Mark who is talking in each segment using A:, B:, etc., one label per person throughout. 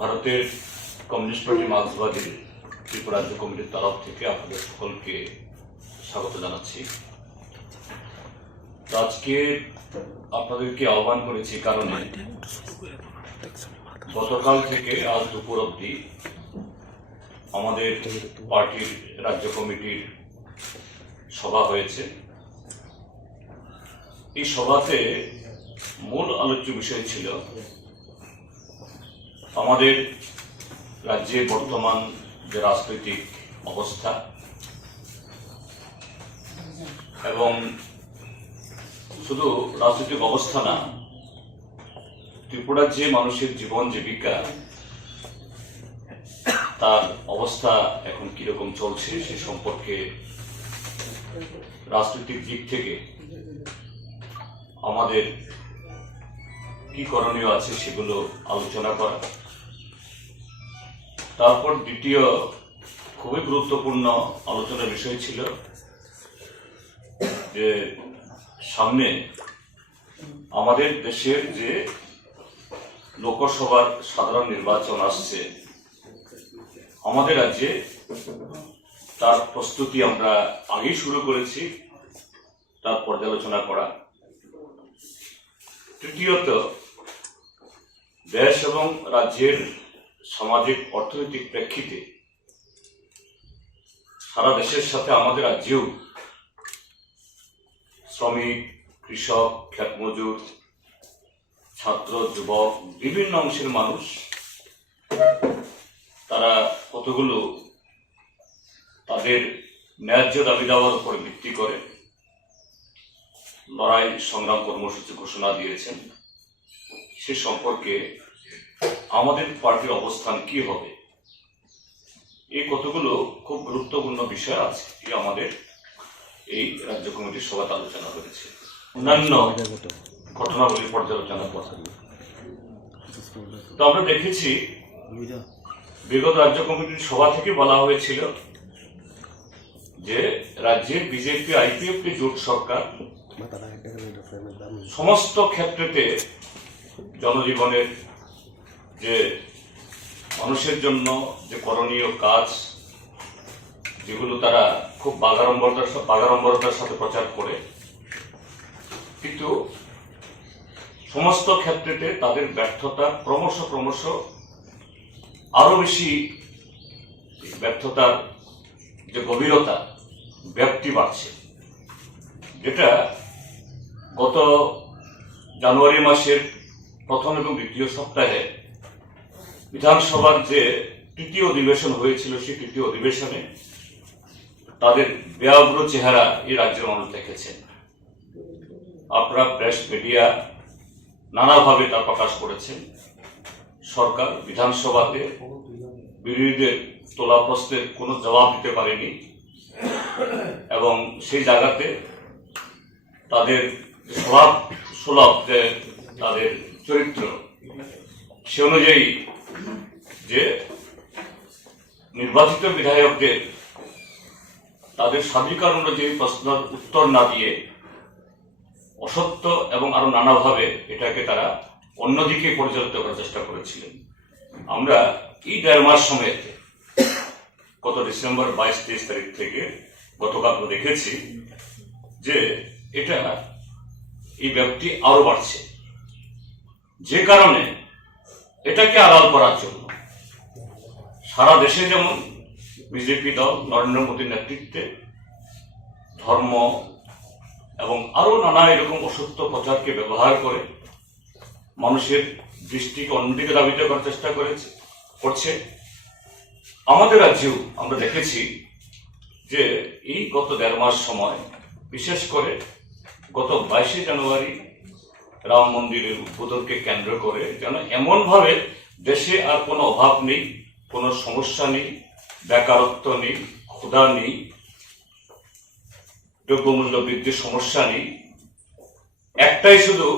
A: ভারতের communist party মার্ক্সবাদী Tripura রাজ্য কমিটির তরফ থেকে আপনাদের সকলকে স্বাগত জানাচ্ছি। আজকে আপনাদেরকে আহ্বান করেছি কারণে, গতকাল থেকে আজ দুপুর অবধি আমাদের পার্টির রাজ্য কমিটির সভা হয়েছে। এই সভাতে মূল আলোচ্য বিষয় ছিল আমাদের রাজ্যের বর্তমান যে রাজনৈতিক অবস্থা এবং শুধু রাজনৈতিক অবস্থা না, ত্রিপুরার যে মানুষের জীবন জীবিকা, তার অবস্থা এখন কীরকম চলছে সে সম্পর্কে রাজনৈতিক দিক থেকে আমাদের কি করণীয় আছে সেগুলো আলোচনা করা। তারপর দ্বিতীয় খুবই গুরুত্বপূর্ণ আলোচনার বিষয় ছিল যে সামনে আমাদের দেশের যে লোকসভার সাধারণ নির্বাচন আসছে, আমাদের রাজ্যে তার প্রস্তুতি আমরা আগেই শুরু করেছি, তার পর্যালোচনা করা। তৃতীয়ত, দেশ এবং রাজ্যের সামাজিক অর্থনৈতিক প্রেক্ষিতে সারা দেশের সাথে আমাদের রাজ্যেও শ্রমিক, কৃষক খ্যাতমজুর ছাত্র, যুবক, বিভিন্ন অংশের মানুষ, তারা কতগুলো তাদের ন্যায্য দাবি দাওয়ার উপর ভিত্তি করে লড়াই সংগ্রাম কর্মসূচি ঘোষণা দিয়েছেন, সে সম্পর্কে আমাদের পার্টির অবস্থান কি হবে? এই কতগুলো খুব গুরুত্বপূর্ণ বিষয় আছে এই আমাদের এই রাজ্য কমিটির সভাতে আলোচনা করেছে অন্যান্য ঘটনাবলী পর্যালোচনা করা তো আমরা দেখেছি, বিগত রাজ্য কমিটির সভা থেকে বলা হয়েছিল যে রাজ্যের বিজেপি আইপিএফটি জোট সরকার সমস্ত ক্ষেত্রেতে জনজীবনের যে মানুষের জন্য যে করণীয় কাজ, যেগুলো তারা খুব বাগাড়ম্বরতার বাগাড়ম্বরতার সাথে প্রচার করে, কিন্তু সমস্ত ক্ষেত্রেতে তাদের ব্যর্থতা ক্রমশ ক্রমশ আরও বেশি ব্যর্থতার যে গভীরতা, ব্যাপ্তি বাড়ছে। যেটা গত জানুয়ারি মাসের প্রথম এবং দ্বিতীয় সপ্তাহে বিধানসভার যে তৃতীয় অধিবেশন হয়েছিল, সেই তৃতীয় অধিবেশনে তাদের ব্যগ্র চেহারা এই রাজ্যের মানুষ দেখেছেন আপনারা প্রেস, মিডিয়া নানাভাবে তা প্রকাশ করেছেন। সরকার, বিধানসভাতে বিরোধীদের তোলা প্রশ্নের কোনো জবাব দিতে পারেনি এবং সেই জায়গাতে তাদের স্বভাব সুলভ যে তাদের চরিত্র, সে অনুযায়ী যে নির্বাচিত বিধায়কদের তাদের স্বাধিকার অনুযায়ী প্রশ্নের উত্তর না দিয়ে অসত্য এবং আরও নানাভাবে এটাকে তারা অন্যদিকে পরিচালিত করার চেষ্টা করেছিলেন। আমরা এই দেড় মাস সময়তে গত ডিসেম্বর বাইশ তেইশ তারিখ থেকে গতকাল দেখেছি যে এটা এই ব্যাপ্তি আরও বাড়ছে। যে কারণে এটাকে আড়াল করার জন্য সারা দেশে যেমন বিজেপি দল, নরেন্দ্র মোদীর নেতৃত্বে ধর্ম এবং আরও নানা এরকম অসত্য প্রচারকে ব্যবহার করে মানুষের দৃষ্টিকে অন্যদিকে দাবিত করার চেষ্টা করেছে, করছে। আমাদের রাজ্যেও আমরা দেখেছি যে এই গত দেড় মাস সময়, বিশেষ করে গত বাইশে জানুয়ারি রাম মন্দিরের উদ্বোধনকে কেন্দ্র করে যেন এমনভাবে দেশে আর কোনো অভাব নেই। কোনো সমস্যা নেই, বেকারত্ব নেই, ক্ষুধা নেই, দ্রব্যমূল্য বৃদ্ধির সমস্যা নেই। একটাই শুধু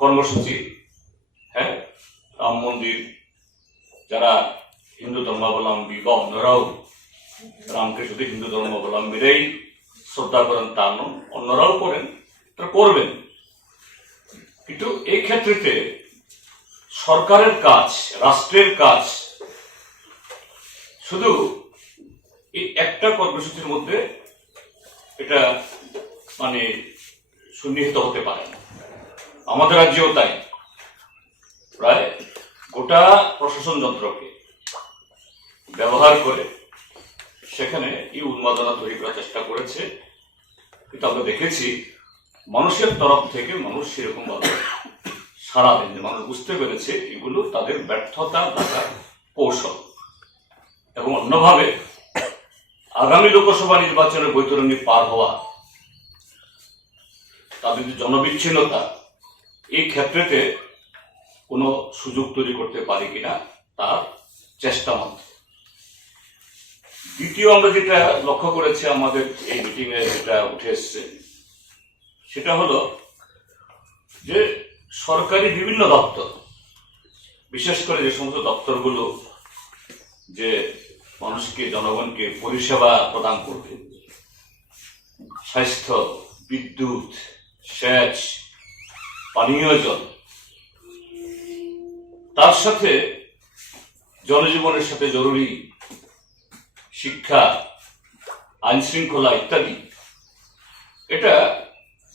A: কর্মসূচি হ্যাঁ? রাম মন্দির, যারা হিন্দু ধর্মাবলম্বী বা অন্যরাও রামকে শুধু হিন্দু ধর্মাবলম্বীরাই শ্রদ্ধা করেন তা নন, অন্যরাও করেন, তারা করবেন। কিন্তু এই ক্ষেত্রেতে সরকারের কাজ, রাষ্ট্রের কাজ শুধু এই একটা কর্মসূচির মধ্যে এটা মানে সন্নিহিত হতে পারে আমাদের রাজ্যেও তাই। প্রায় গোটা প্রশাসন যন্ত্রকে ব্যবহার করে সেখানে এই উন্মাদনা তৈরি করার চেষ্টা করেছে। কিন্তু আমরা দেখেছি, মানুষের তরফ থেকে মানুষ সেরকম ভাবে সারা দিন মানুষ বুঝতে পেরেছে এগুলো তাদের ব্যর্থতা কৌশল। এবং অন্যভাবে আগামী লোকসভা নির্বাচনের বৈতরণী পার হওয়া, তাদের জনবিচ্ছিন্নতা, এই ক্ষেত্রেতে কোনো সুযোগ তৈরি করতে পারি কিনা তার চেষ্টা মাত্র। দ্বিতীয় আমরা যেটা লক্ষ্য করেছি, আমাদের এই মিটিং এ যেটা উঠে এসছে, সেটা হলো যে সরকারি বিভিন্ন দপ্তর, বিশেষ করে যে সমস্ত দপ্তরগুলো যে মানুষকে, জনগণকে পরিষেবা প্রদান করবে। স্বাস্থ্য, বিদ্যুৎ, সেচ, পানীয় জল। তার সাথে জনজীবনের সাথে জরুরি শিক্ষা, আইন শৃঙ্খলা ইত্যাদি। এটা,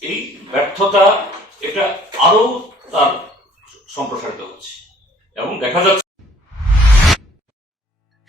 A: এই ব্যর্থতা, এটা আরও তার সম্প্রসারিত হচ্ছে। এবং দেখা যাচ্ছে